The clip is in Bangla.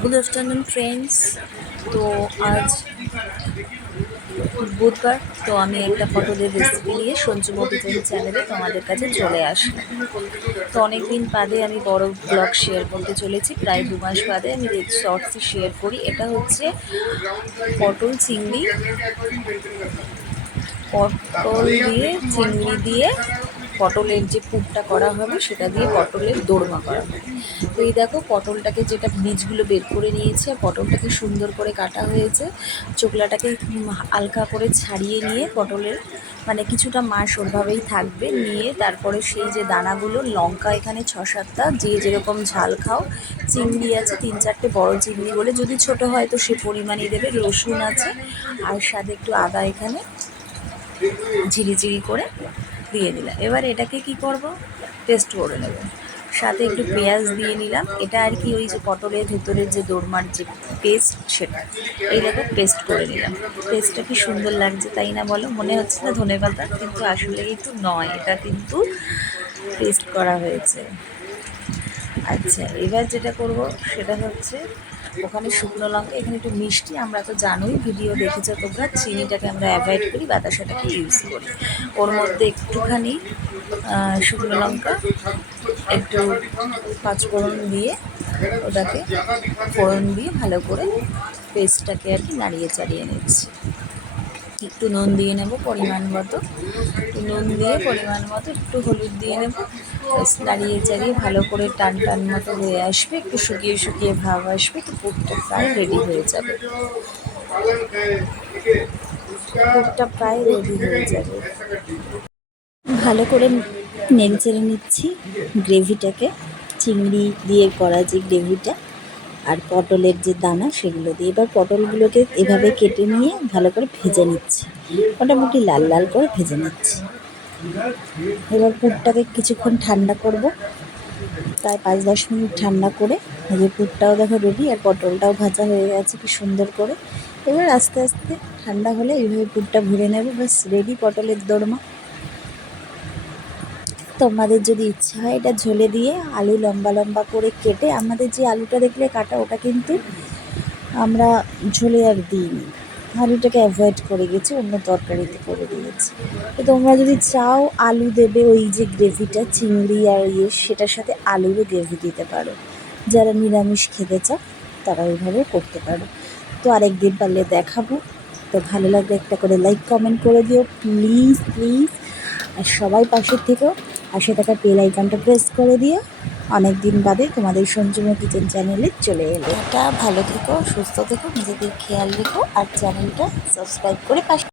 Good afternoon friends. তো আজ বুধবার, তো আমি একটা পটলের রেসিপি নিয়ে সঞ্জু কিচেন চ্যানেলে তোমাদের কাছে চলে আসলাম। তো অনেক দিন বাদে আমি বড় ব্লগ শেয়ার করতে চলেছি, প্রায় 2 মাস বাদে আমি শর্টসে শেয়ার করি। এটা হচ্ছে পটল চিংড়ি, দিয়ে পটলের যে পুরটা করা হবে সেটা দিয়ে পটলের দোরমা করা হবে। তো এই দেখো, পটলটাকে যেটা বীজগুলো বের করে নিয়েছে, আর পটলটাকে সুন্দর করে কাটা হয়েছে। চোকলাটাকে হালকা করে ছাড়িয়ে নিয়ে পটলের মানে কিছুটা মাস ওরভাবেই থাকবে, নিয়ে তারপরে সেই যে দানাগুলো, লঙ্কা এখানে 6-7টা, যে যেরকম ঝাল খাও, চিংড়ি আছে 3-4টে বড় চিংড়ি বলে, যদি ছোট হয় তো সে পরিমাণেই দেবে, রসুন আছে, আর সাথে একটু আদা এখানে ঝিরিঝিরি করে দিয়ে দিলাম। এবার এটাকে কি করব, পেস্ট করে নেব। সাথে একটু পেঁয়াজ দিয়ে নিলাম। এটা আর কি ওই যে পটলের ভেতরের যে দোরমার যে পেস্ট, সেটা এই দেখো পেস্ট করে নিলাম। পেস্টটা কি সুন্দর লাগছে তাই না বলো? মনে হচ্ছে না ধনেপাতা, কিন্তু আসলে কিন্তু নয়, এটা কিন্তু পেস্ট করা হয়েছে। আচ্ছা, এবার যেটা করব সেটা হচ্ছে, ওখানে শুকনো লঙ্কা, এখানে একটু মিষ্টি, আমরা তো জানোই, ভিডিও দেখেছো তোমরা, চিনিটাকে আমরা অ্যাভয়েড করি, বাতাসাটাকে ইউজ করি। ওর মধ্যে একটুখানি শুকনো লঙ্কা, একটু পাঁচফোড়ন দিয়ে, ওটাকে ফোড়ন দিয়ে ভালো করে পেস্টটাকে আর কি নাড়িয়ে চাড়িয়ে নিচ্ছি। একটু নুন দিয়ে নেব পরিমাণ মতো, নুন দিয়ে পরিমাণ মতো একটু হলুদ দিয়ে নেব। নাড়িয়ে চাড়িয়ে ভালো করে টান টান মতো হয়ে আসবে, একটু শুকিয়ে শুকিয়ে ভাব আসবে, তো পুরটা প্রায় রেডি হয়ে যাবে। পুরটা প্রায় রেডি হয়ে যাবে। ভালো করে নেড়ে চেড়ে নিচ্ছি গ্রেভিটাকে, চিংড়ি দিয়ে করা যে গ্রেভিটা আর পটলের যে দানা সেগুলো দিয়ে। এবার পটলগুলোকে এভাবে কেটে নিয়ে ভালো করে ভেজে নিচ্ছি, মোটামুটি লাল লাল করে ভেজে নিচ্ছি। এবার পুরটাকে কিছুক্ষণ ঠান্ডা করব, প্রায় 5-10 মিনিট ঠান্ডা করে। এই যে পুরটাও দেখো রেডি, আর পটলটাও ভাজা হয়ে গেছে কি সুন্দর করে। এবার আস্তে আস্তে ঠান্ডা হলে এইভাবে পুরটা ভরে নেব, ব্যাস রেডি পটলের দোরমা। তোমাদের যদি ইচ্ছা হয় এটা ঝোলে দিয়ে আলু লম্বা লম্বা করে কেটে, আমাদের যে আলুটা দেখলে কাটা, ওটা কিন্তু আমরা ঝোলে আর দিইনি, আলুটাকে অ্যাভয়েড করে গেছি, অন্য তরকারিতে করে দিয়েছি। তো তোমরা যদি চাও আলু দেবে, ওই যে গ্রেভিটা চিংড়ি আর সেটার সাথে আলুরও গ্রেভি দিতে পারো। যারা নিরামিষ খেতে চাও তারা ওইভাবে করতে পারো। তো আরেকদিন পারলে দেখাবো। তো ভালো লাগলে একটা করে লাইক কমেন্ট করে দিও প্লিজ প্লিজ। আর সবাই পাশের থেকেও পাশে থাকা বেল আইকনটা প্রেস করে দিও। অনেক দিন বাদে তোমাদের সঞ্জু কিচেন চ্যানেলে চলে এলো। এটা ভালো থেকো, সুস্থ থেকো, নিজেদের খেয়াল রেখো, আর চ্যানেলটা সাবস্ক্রাইব করে পাশে